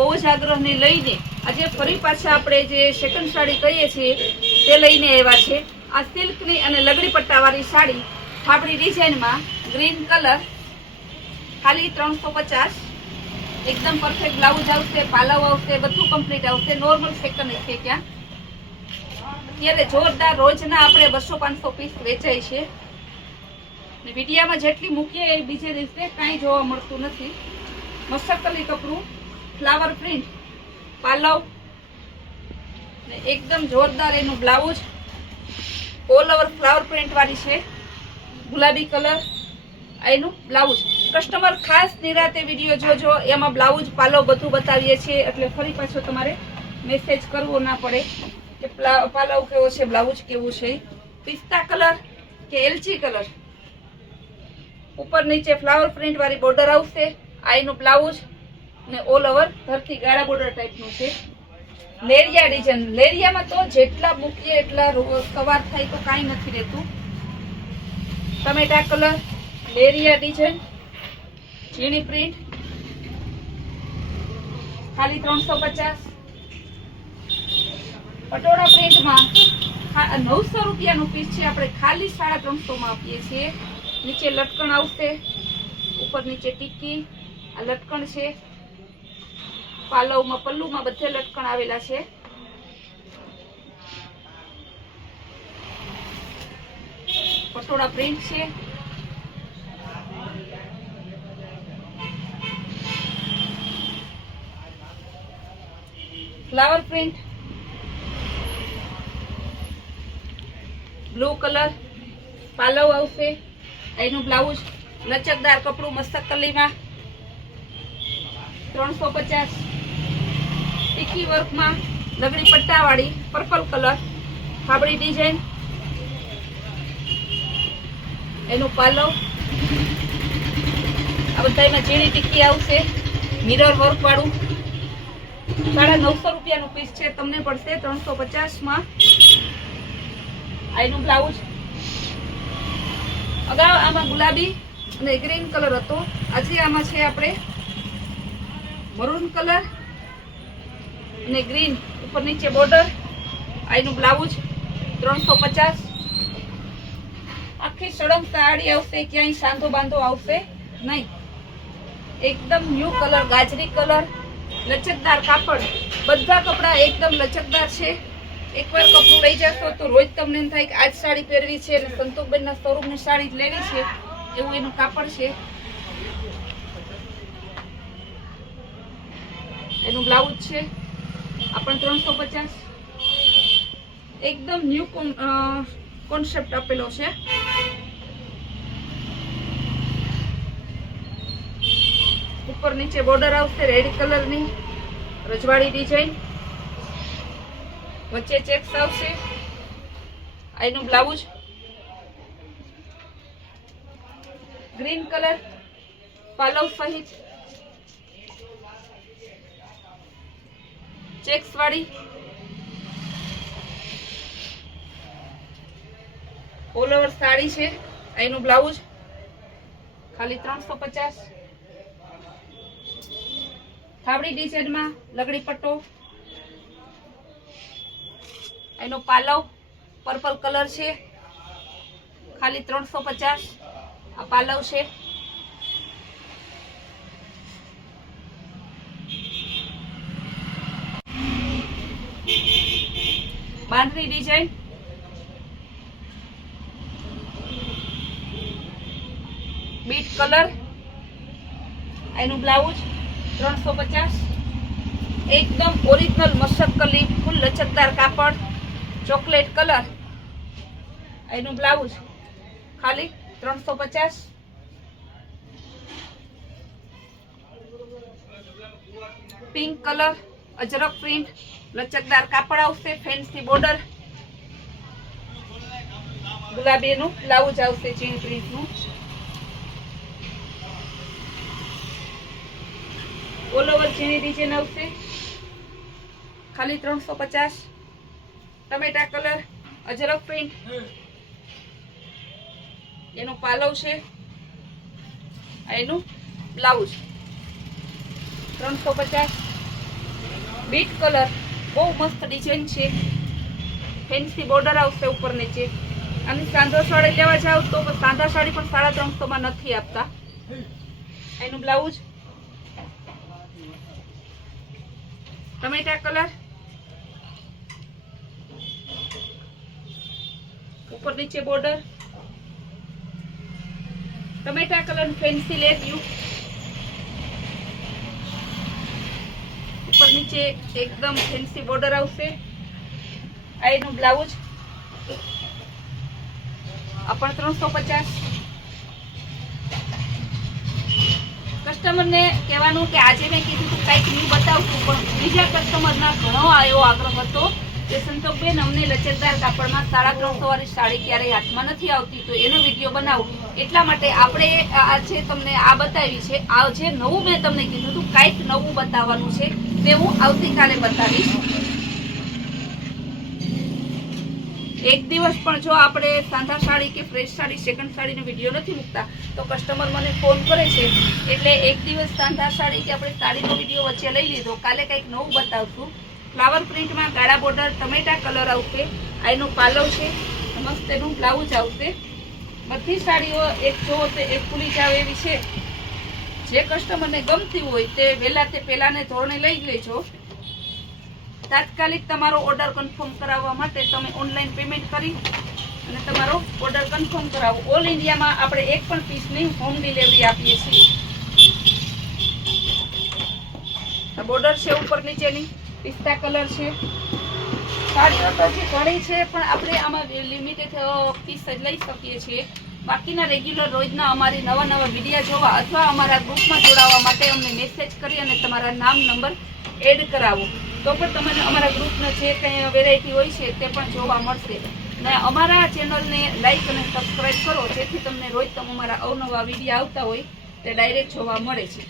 બહુ જ આગ્રહને લઈને આજે ફરી પાછા આપણે જે સેકન્ડ સાડી કહીએ છીએ તે લઈને આવ્યા છે। આ સિલ્કની અને લગડી પટ્ટાવાળી સાડી ફાબડી ડિઝાઇનમાં ગ્રીન કલર, ખાલી 350। એકદમ પરફેક્ટ બ્લાઉઝ આવશે, પાલવ આવશે, બધું કમ્પ્લીટ આવશે। નોર્મલ સેકન્ડ છે ક્યાં અત્યારે જોરદાર રોજના આપણે 200-500 પીસ વેચાય છે। વિડીયામાં જેટલી મૂકીએ એ બીજે દિવસે કાંઈ જોવા મળતું નથી। મસ્તકલી કપડું, ફ્લાવર પ્રિન્ટ, પાલવ ને એકદમ જોરદાર એનું blouse all over flower print વાળી છે, ગુલાબી કલર એનું બ્લાઉઝ। કસ્ટમર ખાસ નિરાતે વિડીયો જોજો, એમાં બ્લાઉઝ પાલવ બધું બતાવીએ છીએ એટલે ફરી પાછો તમારે મેસેજ કરવો ના પડે કે પાલવ કેવો છે, બ્લાઉઝ કેવું છે। પિસ્તા કલર કે એલચી કલર, ઉપર નીચે ફ્લાવર પ્રિન્ટ વાળી બોર્ડર આવશે। આ એનું બ્લાઉઝ ને ઓલ ઓવર ધરતી ગાળા બોર્ડર ટાઈપનું છે। લેરિયા ડિઝાઇન, લેરિયામાં તો જેટલા મૂકીએ એટલા સવાર થાય તો કાંઈ નથી રહેતું। ટમેટા કલર, લેરિયા ડિઝાઇન, ઝીણી પ્રિન્ટ, ખાલી 350। પટોળા પ્રિન્ટમાં 900 રૂપિયાનું પીસ છે, આપણે ખાલી 350 માં આપીએ છીએ। નીચે લટકણ આવશે, ઉપર નીચે ટીકી, આ લટકણ છે, પાલવમાં પલ્લુમાં બધે લટકણ આવેલા છે। પટોળા પ્રિન્ટ છે, ફ્લાવર પ્રિન્ટ, બ્લુ કલર, પાલવ આવશે, એનું બ્લાઉઝ લચકદાર કપડું મસ્તકલીમાં 350। ટીકી વર્કમાં લગડી પટ્ટાવાળી પર્પલ કલર, ફાબડી ડિઝાઇન, એનું પાલવ, આ બધામાં ઝીણી ટીકી આવશે, મિરર વર્ક વાળું। 950 રૂપિયાનું પીસ છે, તમને પડશે 350 માં। આનું બ્લાઉઝ અગાઉ આમાં ગુલાબી અને ગ્રીન કલર હતો, આજે આમાં છે આપણે મરૂન કલર અને ગ્રીન, ઉપર નીચે બોર્ડર। આનું બ્લાઉઝ 350। આખી સળંગ સાડી આવશે, ક્યાંય સાંધો બાંધો આવશે નહીં, એકદમ ન્યૂ કલર, ગાજરી કલર, લચકદાર કાપડ, બધા કપડા એકદમ લચકદાર છે। એકવાર કપડું લઈ જશો તો રોજ તમને એમ થાય કે આજ સાડી પહેરવી છે અને સંતોષબેનના શોરૂમની સાડી જ લેવી છે, એવું એનું કાપડ છે। એનું બ્લાઉઝ છે, આ પણ 350। એકદમ ન્યૂ કોન્સેપ્ટ આપેલો છે। ઉપર નીચે બોર્ડર આવશે રેડ કલરની, રજવાડી ડિઝાઇન, વચ્ચે ચેક્સ આવશે। આનું બ્લાઉઝ ગ્રીન કલર, પાલવ સહિત ચેક્સ વાળી, ઓલ ઓવર સાડી છે। એનું બ્લાઉઝ ખાલી 350। ફાબડી ડિઝાઇનમાં લગડી પટ્ટો, એનો પાલવ પર્પલ કલર છે, ખાલી 350। આ પાલવ છે, બાંધણી ડિઝાઇન, બીટ કલર, એનું બ્લાઉઝ 350। એકદમ ઓરિજિનલ મસ્તકલી ફૂલ લચકદાર કાપડ, ચોકલેટ કલર, એનું બ્લાઉઝ ખાલી 350। પિંક કલર, અજરક પ્રિન્ટ, લચકદાર કાપડ આવશે, ફેન્સી બોર્ડર, ગુલાબીનું બ્લાઉઝ આવશે, ઝીણી પ્રિન્ટનું। ઓલ ઓવર ઝીણી ડિઝાઇન આવશે, ખાલી 350। ટમેટા કલર, અજરક પ્રિન્ટ, એનો પાલવ છે, એનું બ્લાઉઝ 350। બીટ કલર, બહુ મસ્ત ડિઝાઇન છે, ફેન્સી બોર્ડર આવશે ઉપર નીચે. અને સાંધો સાડી લેવા જાવ તો સાંધા સાડી પણ 350 માં નથી આપતા. એનું બ્લાઉઝ ટમેટા કલર, ઉપર નીચે બોર્ડર, ટમેટા કલર ફેન્સી લેગ્યું, ઉપર નીચે એકદમ ફેન્સી બોર્ડર આવશે. આ એનું બ્લાઉઝ, આ પણ 350. કસ્ટમરને કહેવાનું કે આજે મેં કીધું તું કંઈક ન્યુ બતાવશું, પણ બીજા કસ્ટમરના ઘણો એવો આગ્રહ હતો કે સંતોષબેન અમને લચકદાર કાપડમાં 350 વાળી સાડી ક્યારેય હાથમાં નથી આવતી, તો એનો વિડીયો બનાવો. એટલા માટે આપણે આજે તમને આ બતાવી છે. આ જે નવું મેં તમને કીધું હતું કંઈક નવું બતાવવાનું છે, તે હું આવતીકાલે બતાવીશ. એક દિવસ પણ જો આપણે સાંધા સાડી કે ફ્રેશ સાડી સેકન્ડ સાડીનો વિડીયો નથી મૂકતા તો કસ્ટમર મને ફોન કરે છે. એટલે એક દિવસ સાંધા સાડી કે આપણે સાડીનો વિડીયો વચ્ચે લઈ લીધો, કાલે કંઈક નવું બતાવશું. ફ્લાવર પ્રિન્ટમાં ગાળા બોર્ડર, ટમેટા કલર આવશે. આ એનું પાલવ છે, મસ્ત એનું બ્લાઉઝ આવશે. બધી સાડીઓ એક જોવો તો એક ખુલી જાવ એવી છે. જે કસ્ટમરને ગમતી હોય તે વહેલા તે પહેલાને ધોરણે લઈ લેજો. તાત્કાલિક તમારો ઓર્ડર કન્ફર્મ કરાવવા માટે તમે ઓનલાઈન પેમેન્ટ કરી અને તમારો ઓર્ડર કન્ફર્મ કરાવો. ઓલ ઇન્ડિયામાં આપણે એક પણ પીસની હોમ ડિલિવરી આપીએ છીએ. આ બોર્ડર છે ઉપર નીચેની, પિસ્તા કલર છે. સાડીઓ તો હજી ઘણી છે, પણ આપણે આમાં લિમિટેડ પીસ જ લઈ શકીએ છીએ. બાકીના રેગ્યુલર રોજના અમારી નવા વિડીયો જોવા અથવા અમારા ગ્રુપમાં જોડાવા માટે અમને મેસેજ કરી અને તમારા નામ નંબર એડ કરાવો, તો પણ તમને અમારા ગ્રુપના જે કંઈ વેરાયટી હોય છે તે પણ જોવા મળશે. અને અમારા ચેનલને લાઈક અને સબસ્ક્રાઈબ કરો, જેથી તમને રોજ અમારા અવનવા વિડીયો આવતા હોય તે ડાયરેક્ટ જોવા મળે છે.